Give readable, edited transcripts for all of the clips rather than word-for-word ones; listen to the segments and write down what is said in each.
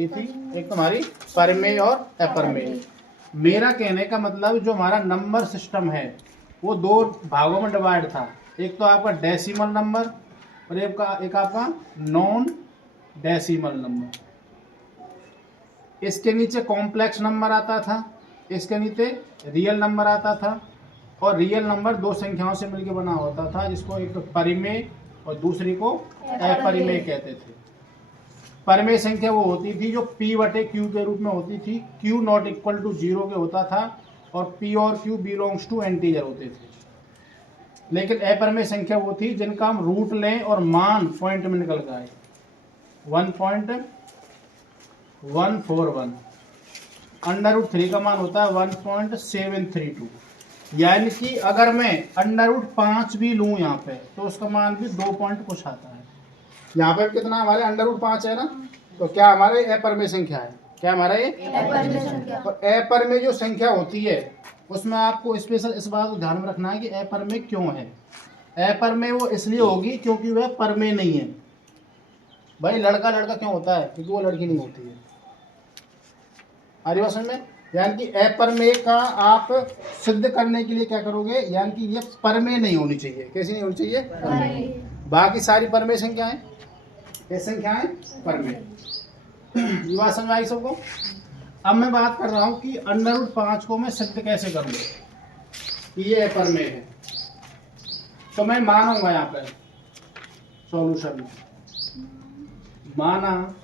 होती थी, एक तुम्हारी परिमेय और अपरिमेय। मेरा कहने का मतलब जो हमारा नंबर सिस्टम है वो दो भागों में डिवाइड था, एक तो आपका डेसिमल नंबर और एक आपका नॉन डेसिमल नंबर। इसके नीचे कॉम्प्लेक्स नंबर आता था, इसके नीचे रियल नंबर आता था, और रियल नंबर दो संख्याओं से मिलकर बना होता था, जिसको एक तो परिमेय और दूसरी को अपरिमेय कहते थे। परिमेय संख्या वो होती थी जो p बटे q के रूप में होती थी, q नॉट इक्वल टू 0 के होता था, और p और q बिलोंग्स टू इंटीजर होते थे। लेकिन अपरिमेय संख्या वो थी जिनका हम रूट लें और मान पॉइंट में निकल गए 1.141, √3 का मान होता है 1.732। यानी कि अगर मैं √5 भी लूँ यहाँ पे तो उसका मान भी 2 पॉइंट कुछ आता है। यहाँ पे कितना हमारे √5 है ना, तो क्या हमारे अपरिमेय संख्या है, क्या हमारा ये और अपरिमेय जो संख्या होती है उसमें आपको स्पेशल इस बात को ध्यान में रखना है कि अपरिमेय क्यों है। अपरिमेय वो इसलिए होगी क्योंकि वह परिमेय नहीं है। भाई लड़का लड़का क्यों होता है, क्योंकि वो लड़की नहीं होती है। आर्य में यानी कि अपरिमेय का आप सिद्ध करने के लिए क्या करोगे, यानी कि ये परिमेय नहीं होनी चाहिए। कैसी नहीं होनी चाहिए? बाकी सारी परिमेय संख्याएं कैसे संख्याएं परिमेय। ये बात समझ आई सबको? अब मैं बात कर रहा हूं कि √5 को मैं सिद्ध कैसे करूंगा कि ये अपरिमेय है। तो मैं मानूंगा यहाँ पर सॉल्यूशन में, माना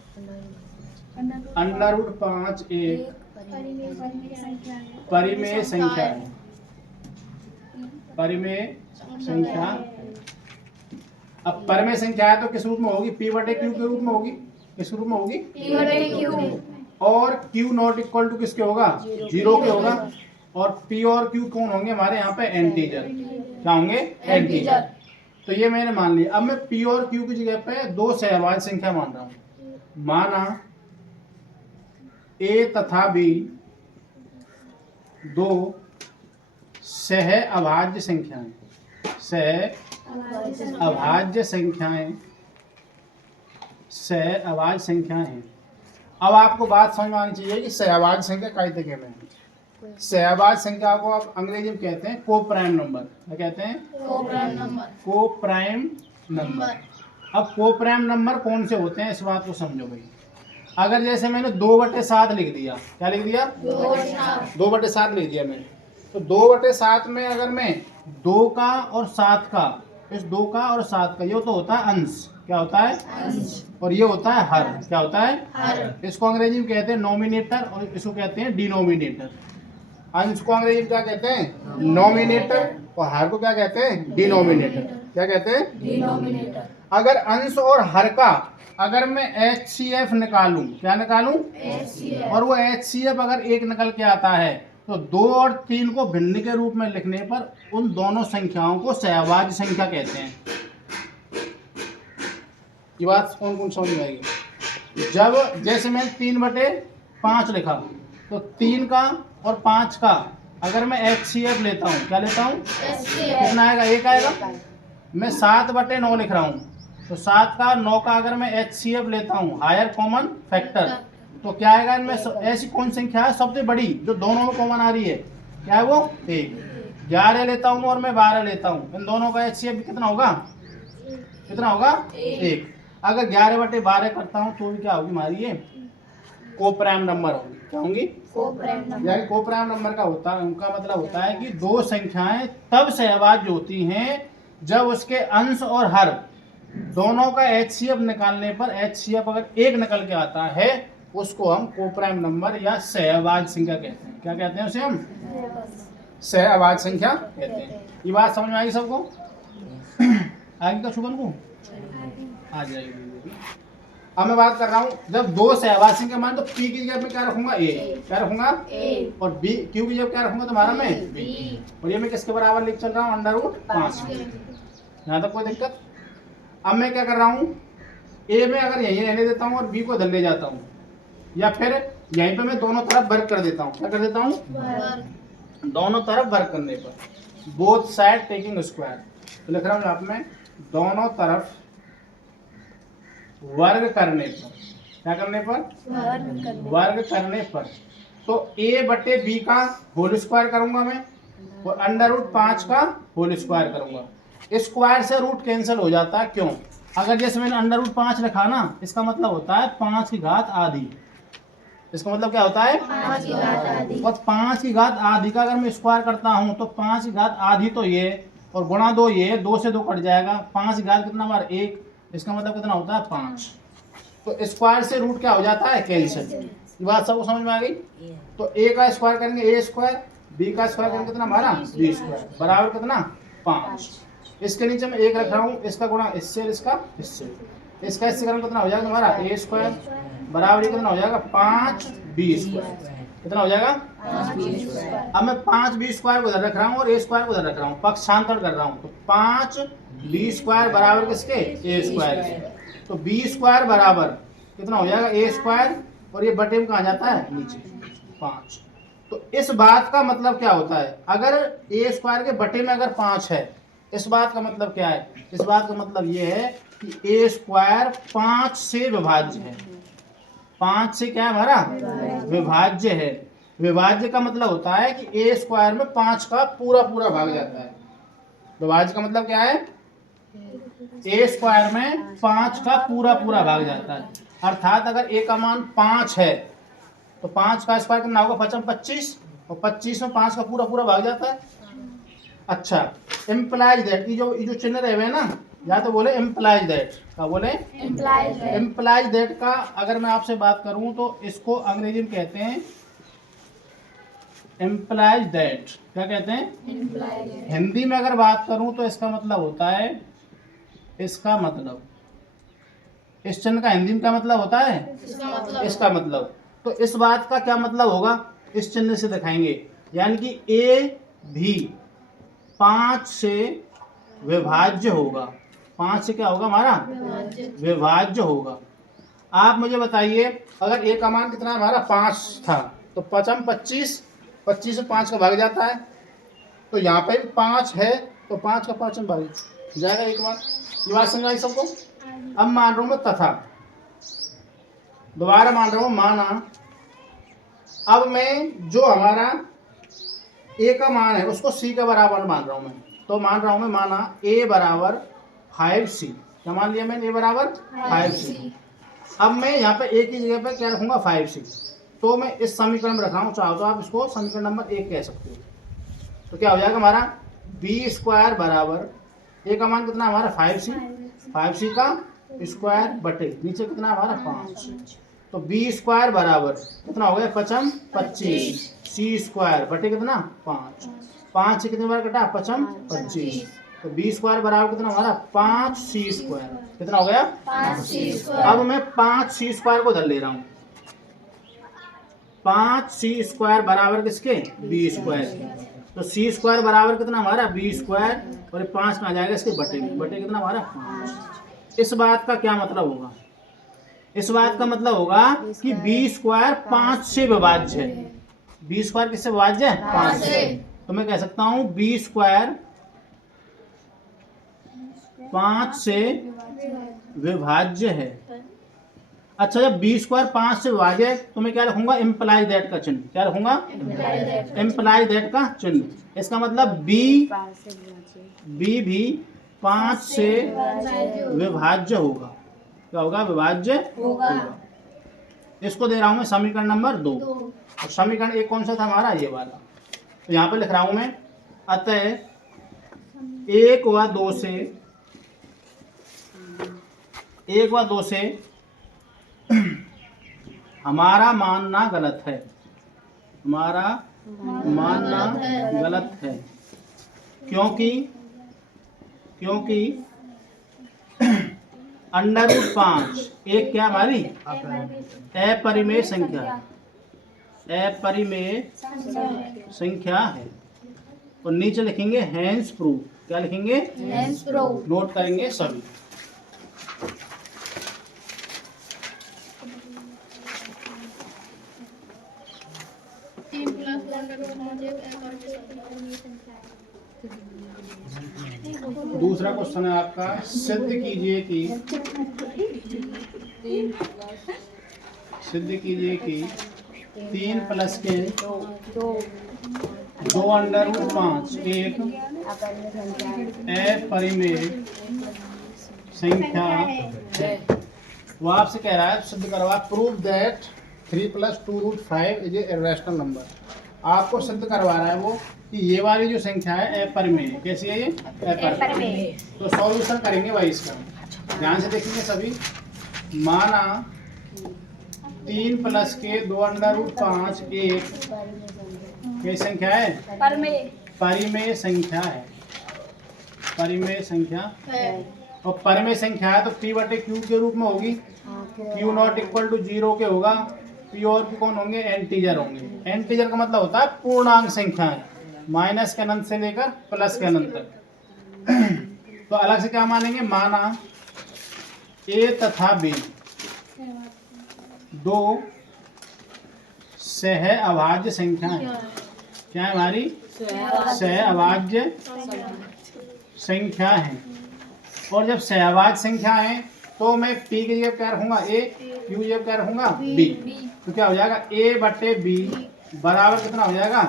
√5 एक परिमेय संख्या है। परिमेय संख्या, अब परिमेय संख्या है तो किस रूप में होगी? p बटे q के रूप में होगी। किस रूप में होगी? p बटे q। और q नॉट इक्वल टू किसके होगा? 0 के होगा। और p और q कौन होंगे हमारे यहाँ पे? इंटीजर। क्या होंगे? इंटीजर। तो ये मैंने मान लिया। अब मैं p और q की जगह पे दो सहभाज्य संख्या मान रहा हूँ। माना a तथा b दो सह अभाज्य संख्याएं, सह अभाज्य संख्याएं, सह अभाज्य संख्याएं हैं। अब आपको बात समझ में आनी चाहिए कि सहअभाज्य संख्या कायदे के में है। सहअभाज्य संख्या को आप अंग्रेजी में कहते हैं को प्राइम नंबर। क्या कहते हैं? को प्राइम नंबर। को प्राइम नंबर। अब को प्राइम नंबर कौन से होते हैं इस बात को समझो भाई। अगर जैसे मैंने 2/7 लिख दिया, क्या लिख दिया? 2/7 लिख दिया मैंने, तो 2/7 में अगर मैं 2 का और 7 का, इस 2 का और 7 का, ये तो होता है अंश। क्या होता है? अंश। और ये होता है हर। क्या होता है? हर। इसको अंग्रेजी में कहते हैं नॉमिनेटर और इसको कहते हैं डिनोमिनेटर। अंश को अंग्रेजी में क्या कहते हैं? नॉमिनेटर। और हर को क्या कहते हैं? डिनोमिनेटर। क्या कहते हैं? डिनोमिनेटर। अगर अंश और हर का अगर मैं HCF निकालूं, क्या निकालूं? HCF। और वो HCF अगर 1 निकल के आता है तो 2 और 3 को भिन्न के रूप में लिखने पर उन दोनों संख्याओं को सहअभाज्य संख्या कहते हैं। ये बात कौन कौन समझ में आएगी? जब जैसे मैंने 3/5 लिखा तो 3 का और 5 का अगर मैं HCF लेता हूँ, क्या लेता हूँ? कितना आएगा? 1 आएगा। मैं 7/9 लिख रहा हूँ तो 7 का 9 का अगर मैं HCF लेता हूँ, हायर कॉमन फैक्टर, तो क्या आएगा इनमें? ऐसी कौन संख्या है सबसे बड़ी जो दोनों में कॉमन आ रही है? क्या है वो? 1। 11 लेता हूँ और मैं 12 लेता हूँ, इन दोनों का HCF कितना होगा? कितना होगा? 1। अगर 11/12 करता हूँ तो भी क्या होगी हमारी? ये को प्राइम नंबर होगी। क्या होंगी? को प्राइम नंबर। यानी को प्राइम नंबर का होता है, उनका मतलब होता है कि दो संख्याएं तब सहअभाज्य होती हैं जब उसके अंश और हर दोनों का HCF निकालने पर HCF अगर 1 निकल के आता है उसको हम को प्राइम नंबर या सहअभाज्य संख्या कहते हैं। क्या कहते हैं उसे? हम सहअभाज्य संख्या कहते हैं। ये बात समझ में आई सबको? आगे का शुभन को आ जाएगी। अब मैं बात कर रहा हूँ जब दो सहअभाज्य संख्या मान, तो p की जगह पे क्या रखूंगा? a। क्या रखूंगा? a। और b q की जगह क्या रखूंगा तुम्हारा? मैं b। और ये मैं किसके बराबर लिख चल रहा हूँ? √5। यहाँ तक कोई दिक्कत? अब मैं क्या कर रहा हूँ, a में अगर यहीं रहने देता हूँ और b को इधर ले जाता हूँ, या फिर यहीं पे मैं दोनों तरफ वर्ग कर देता हूँ। क्या कर देता हूँ? दोनों तरफ वर्ग करने पर बोथ साइड टेकिंग स्क्वायर, तो लिख रहा हूँ यहाँ पे मैं दोनों तरफ वर्ग करने पर। क्या करने पर? वर्ग करने पर। तो a बटे b का होल स्क्वायर करूंगा मैं और अंडर रूट 5 का होल स्क्वायर करूंगा। स्क्वायर से रूट कैंसिल हो जाता है। क्यों? अगर जैसे मैंने अंडर रूट 5 लिखा ना, इसका मतलब होता है 5 की घात आधी। इसका मतलब क्या होता है? 5 की घात आधी। और 5 की घात आधी का अगर मैं स्क्वायर करता हूं तो 5 की घात आधी तो ये और गुणा 2 ये, 2 से 2 कट जाएगा। 5 की घात कितना बार? 1। इसका मतलब कितना होता है? 5। तो स्क्वायर से रूट क्या हो जाता है? कैंसिल। ये बात सबको समझ में आ गई? तो a का स्क्वायर करेंगे a स्क्वायर, b का स्क्वायर करेंगे कितना हमारा? b स्क्वायर बराबर कितना? 5। इसके नीचे मैं 1 रख रहा हूँ, इसका गुणा इससे और इसका इससे, इसका इससे करेंगे कितना हो जाएगा हमारा? a स्क्वायर बराबर ये कितना हो जाएगा? 5b square. कितना हो जाएगा? 5b square. अब मैं 5b स्क्वायर को इधर रख रहा हूँ और a स्क्वायर को इधर रख रहा हूँ, पक्षांतर कर रहा हूँ। तो 5b स्क्वायर बराबर किसके? a स्क्वायर के। तो b स्क्वायर बराबर कितना हो जाएगा? a स्क्वायर और ये बटे में कहाँ जाता है? नीचे 5। तो इस बात का मतलब क्या होता है? अगर a स्क्वायर के बटे में अगर 5 है, इस बात का मतलब क्या है? इस बात का मतलब ये है कि a स्क्वायर 5 से विभाज्य है। 5 से क्या है हमारा? विभाज्य है। विभाज्य का मतलब होता है कि a स्क्वायर में 5 का पूरा पूरा भाग जाता है। विभाज्य का मतलब क्या है? a स्क्वायर में 5 का पूरा पूरा भाग जाता है। अर्थात अगर a का मान 5 है तो 5 का स्क्वायर कितना होगा? 5 25 और 25 में 5 का पूरा पूरा भाग जाता है। अच्छा, इम्प्लाइज दैट, ये जो चिन्ह रहे हुए ना, या तो बोले इम्प्लाइज दैट। क्या बोले? इम्प्लाइज दैट का अगर मैं आपसे बात करूं तो इसको अंग्रेजी में कहते हैं इम्प्लाइज दैट। क्या कहते हैं? हिंदी में अगर बात करूं तो इसका मतलब होता है, इसका मतलब, इस चिन्ह का हिंदी में क्या मतलब होता है? इसका मतलब। तो इस बात का क्या मतलब होगा? इस चिन्ह से दिखाएंगे। यानी कि a भी 5 से विभाज्य होगा। 5 से क्या होगा हमारा? विभाज्य होगा। आप मुझे बताइए, अगर a का मान कितना हमारा? 5 था, तो 5 25, 25 में 5 का भाग जाता है। तो यहाँ पे भी 5 है तो 5 का 5 में भाग जाएगा एक बार। ये बात समझ आई सबको? अब मान रहा हूं मैं तथा, दोबारा मान रहा हूं माना। अब मैं जो हमारा a का मान है उसको c के बराबर मान रहा हूं मैं। तो मान रहा हूं मैं, माना a बराबर 5c। क्या मान लिया मैंने? a बराबर 5c। अब मैं यहाँ पे a की जगह पे क्या रखूंगा? 5c। तो मैं इस समीकरण में रख रहा हूँ, चाहो तो आप इसको समीकरण नंबर 1 कह सकते हो। तो क्या हो जाएगा हमारा? b स्क्वायर बराबर a का मान कितना हमारा? 5c, 5c का स्क्वायर बटे नीचे कितना हमारा? 5। तो b स्क्वायर बराबर कितना हो गया? 5 25, c स्क्वायर बटे कितना? 5। 5 से कितनी बार कटा? 5 25। तो b स्क्वायर बराबर कितना हमारा? 5c square. कितना हो गया? 5c square. अब मैं 5c स्क्वायर को धर ले रहा हूँ। 5c स्क्वायर बराबर किसके? b square. तो c स्क्वायर बराबर कितना हमारा? b स्क्वायर और 5 में आ जाएगा इसके बटे में। बटे कितना हमारा? 5। इस बात का क्या मतलब होगा? इस बात का मतलब होगा कि b स्क्वायर 5 से विभाज्य है। b स्क्वायर किससे विभाज्य है? 5 से। तो मैं कह सकता हूँ b स्क्वायर 5 से विभाज्य है। अच्छा, जब b स्क्वायर 5 से विभाज्य है तो मैं क्या रखूंगा? इम्प्लाइज दैट का चिन्ह। क्या रखूंगा? इम्प्लाइज दैट का चिन्ह। इसका मतलब b भी 5 से विभाज्य होगा। क्या होगा? विभाज्य होगा। इसको दे रहा हूं मैं समीकरण नंबर 2। और समीकरण 1 कौन सा था हमारा? ये वाला। तो यहाँ पे लिख रहा हूं मैं, अतः 1 व 2 से हमारा मानना गलत है। हमारा मानना गलत है क्योंकि अंडर रूट 5 एक क्या हमारी? अपरिमेय संख्या है। अपरिमेय संख्या है। और नीचे लिखेंगे हेंस प्रूव। क्या लिखेंगे? Hence prove. नोट करेंगे सभी। दूसरा क्वेश्चन है आपका, सिद्ध कीजिए कि सिद्ध कीजिए कि 3 प्लस के दो 2 अंडर रूट 5 एक अपरिमेय संख्या है। वो आपसे कह रहा है सिद्ध करवा, prove that 3 + 2 root 5 is a rational number. आपको सिद्ध करवा रहा है वो कि ये वाली जो संख्या है अपरिमेय है। कैसी है ये? अपरिमेय। तो सॉल्यूशन करेंगे भाई इसका, ध्यान से देखेंगे सभी। माना 3 प्लस के 2 अंडर रूट 5 एक ये संख्या है? परिमेय संख्या है। परिमेय संख्या और परिमेय संख्या है तो P/Q के रूप में होगी। Q नॉट इक्वल टू 0 के होगा। P और Q कौन होंगे? एंटीजर होंगे। एंटीजर का मतलब होता है पूर्णांक संख्या है, माइनस के अनंत से लेकर प्लस के अनंत तक। तो अलग से क्या मानेंगे? माना A तथा B दो सहअभाज्य संख्या है। क्या है हमारी? सहअभाज्य संख्या है। और जब सहअभाज्य संख्या है तो मैं P की जगह क्या रखूंगा? A, Q की जगह क्या रखूंगा? B। तो क्या हो जाएगा? A/B बराबर कितना हो जाएगा?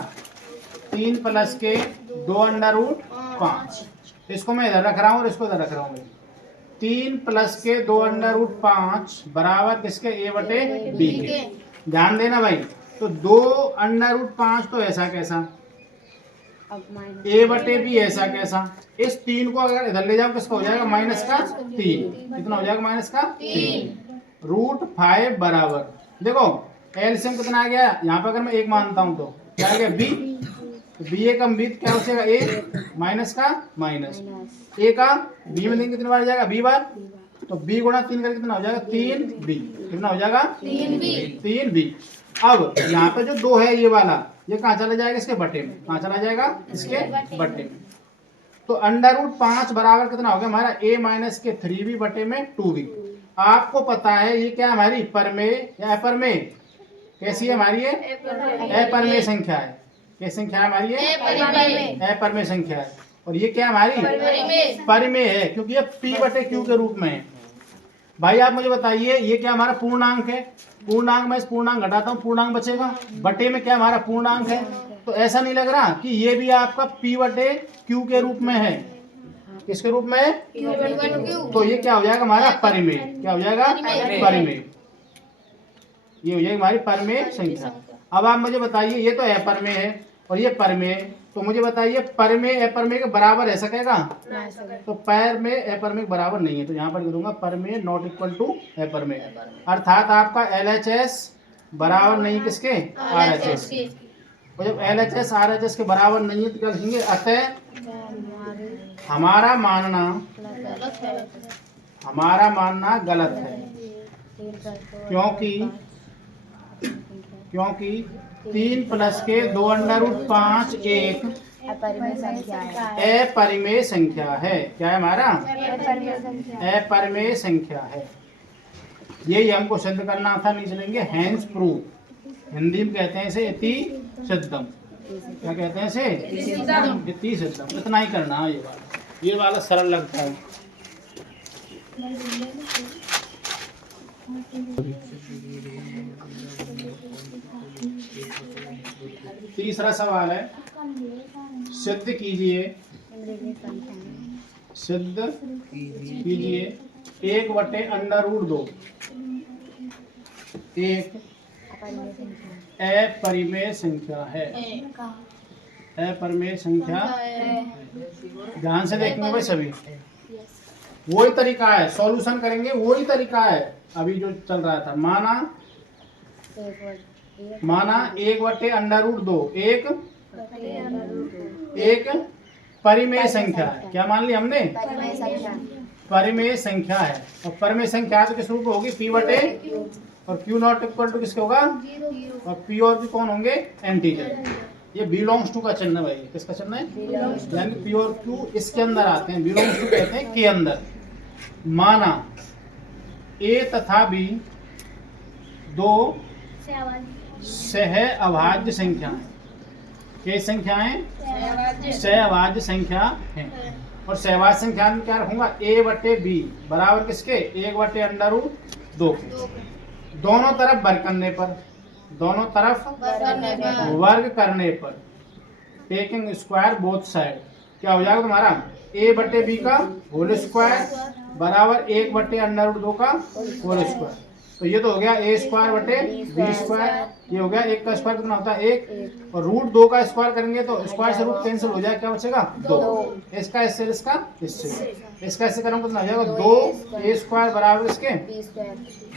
3 प्लस के 2 अंडर रूट 5। इसको मैं इधर रख रहा हूँ और इसको इधर रख रहा हूँ। 3 प्लस के 2 अंडर रूट 5 बराबर किसके? A/B के। ध्यान देना भाई, तो 2 अंडर रूट 5 तो ऐसा कैसा, A/B ऐसा कैसा। इस 3 को अगर इधर ले जाओ किसका हो जाएगा? माइनस का 3। कितना हो जाएगा? माइनस का 3 रूट 5 बराबर, देखो एलसीएम कितना आ गया यहाँ पर। अगर मैं 1 मानता हूँ तो क्या आ गया? B। तो B का बीत क्या हो जाएगा? A माइनस का माइनस A का B में देंगे कितनी बार जाएगा? B बार। तो B गुणा 3 करके कितना हो जाएगा? 3B। कितना हो जाएगा? 3B। अब यहाँ पे जो 2 है ये वाला, ये कहाँ चला जाएगा? इसके बटे में। कहाँ चला जाएगा? इसके बटे में। तो अंडर रूट 5 बराबर कितना हो गया हमारा? A माइनस के 3B बटे में 2B। आपको पता है ये क्या हमारी? परमेय या अपरमेय? कैसी है हमारी? ये अपरमेय संख्या है। क्या संख्या है हमारी? ये अपरमेय संख्या है। और ये क्या हमारी? परिमेय है, क्योंकि ये P/Q के रूप में है। भाई आप मुझे बताइए ये क्या हमारा? पूर्णांक है। पूर्णांक में इस पूर्णांक घटाता हूँ, पूर्णांक बचेगा। बटे में क्या हमारा? पूर्णांक है। तो ऐसा नहीं लग रहा कि ये भी आपका P/Q के रूप में है। किसके रूप में है? तो ये क्या हो जाएगा हमारा? परिमेय। क्या हो जाएगा? परिमेय। ये हो जाएगी हमारी परिमेय संख्या। अब आप मुझे बताइए ये तो अपरिमेय है और ये परिमेय, तो मुझे बताइए परिमेय अपरिमेय के बराबर है सकेगा? तो परिमेय अपरिमेय के बराबर नहीं है, तो यहाँ पर लिख दूंगा परिमेय नॉट इक्वल टू अपरिमेय। अर्थात आपका LHS बराबर नहीं किसके? RHS के। और जब LHS RHS के बराबर नहीं है तो क्या लिखेंगे? अतः हमारा मानना गलत है, क्योंकि 3 प्लस के 2 अंडर रूट 5 एक अपरिमेय संख्या है। क्या है हमारा? अपरिमेय संख्या है। यही हमको सिद्ध करना था। नहीं चलेंगे हैंस प्रूफ। हिंदी में कहते हैं इसे इति सिद्धम। क्या कहते हैं इसे? इति सिद्धम। इतना ही करना है। ये वाला सरल लगता है। तीसरा सवाल है, सिद्ध कीजिए 1/√2 एक अपरिमेय संख्या है। अपरिमेय संख्या, ध्यान से देखेंगे भाई सभी। वही तरीका है, सॉल्यूशन करेंगे वही तरीका है अभी जो चल रहा था। माना 1/√2 एक परिमेय संख्या है। क्या मान लिया हमने? परिमेय संख्या है। और परिमेय संख्या तो किस रूप में होगी? P/Q। और Q नॉट इक्वल टू किसके होगा? और P और Q कौन होंगे? एंटीजर। ये बिलोंग्स टू का चिन्ह है भाई। किसका चिन्ह है? यानी P और Q इसके अंदर आते हैं। बिलोंग्स टू कहते हैं के अंदर। माना A तथा B दो सहअभाज्य संख्या है। क्या संख्याएं? सहअभाज्य संख्या है। और सहअभाज्य संख्या में क्या रखूंगा? A/B बराबर किसके? 1/√2। दोनों तरफ वर्ग करने पर, दोनों तरफ करने पर वर्ग करने पर, टेकिंग स्क्वायर बोथ साइड, क्या हो जाएगा तुम्हारा a बटे b का होल स्क्वायर बराबर 1 बटे अंडर रूट 2 का होल स्क्वायर। तो ये तो हो गया a स्क्वायर बटे b स्क्वायर, ये हो गया 1 का स्क्वायर कितना होता है 1, और रूट 2 का स्क्वायर करेंगे तो स्क्वायर से रूट कैंसिल हो जाएगा, क्या बचेगा 2, इसका इससे इसका इससे, इसका इससे करूँगा कितना हो जाएगा 2 a स्क्वायर बराबर इसके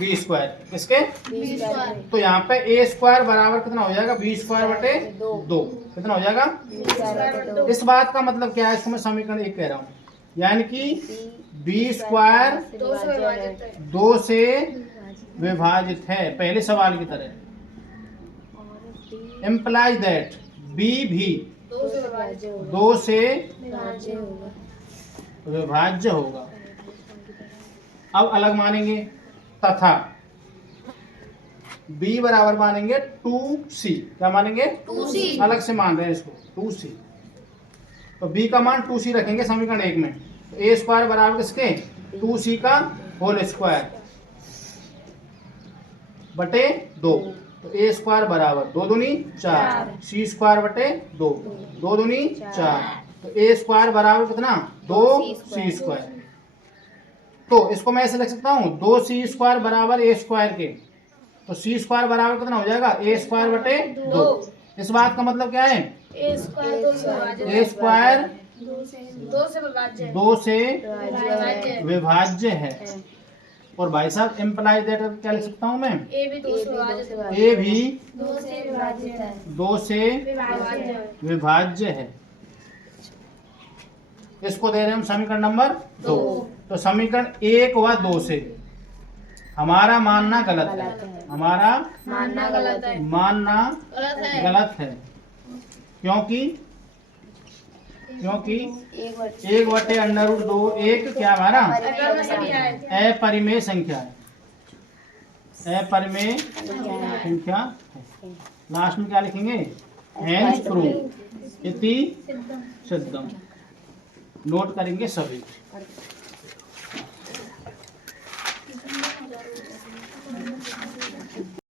b स्क्वायर, इसके तो यहाँ पे a स्क्वायर बराबर कितना हो जाएगा b स्क्वायर बटे 2, कितना हो जाएगा। इस बात का मतलब क्या है, इसको मैं समीकरण 1 कह रहा हूँ, यानी कि b स्क्वायर 2 से विभाजित है, पहले सवाल की तरह, इम्प्लाई दैट b भी 2 से विभाज्य होगा। अब अलग मानेंगे, तथा b बराबर मानेंगे 2c, क्या मानेंगे 2c, अलग से मान रहे हैं इसको 2c, तो b का मान 2c रखेंगे समीकरण 1 में, तो a स्क्वायर बराबर किसके 2c का होल स्क्वायर बटे 2, तो a स्क्वायर बराबर 2 दूनी 4, c स्क्वायर बटे 2, 2 दूनी 4, तो a स्क्वायर बराबर कितना 2c स्क्वायर। तो इसको मैं ऐसे लिख सकता हूँ 2c स्क्वायर बराबर a स्क्वायर के, तो c स्क्वायर बराबर कितना हो जाएगा a स्क्वायर बटे 2। इस बात का मतलब क्या है a स्क्वायर a स्क्वायर 2 से विभाज्य विभाज्य है। और भाई साहब इम्प्लाई दैट क्या लिख सकता हूँ मैं, a भी 2 से विभाज्य है, a भी 2 से विभाजित है, 2 से विभाज्य है। इसको दे रहे हैं हम समीकरण नंबर 2। तो समीकरण 1 व 2 से हमारा मानना गलत है, हमारा मानना गलत है, मानना गलत है, गलत है, क्योंकि क्योंकि 1 बटे अंडर रूट 2 एक क्या हमारा अपरिमेय संख्या है, अपरिमेय संख्या है। लास्ट में क्या लिखेंगे, हेंस प्रूव इति सिद्धम, नोट करेंगे सभी।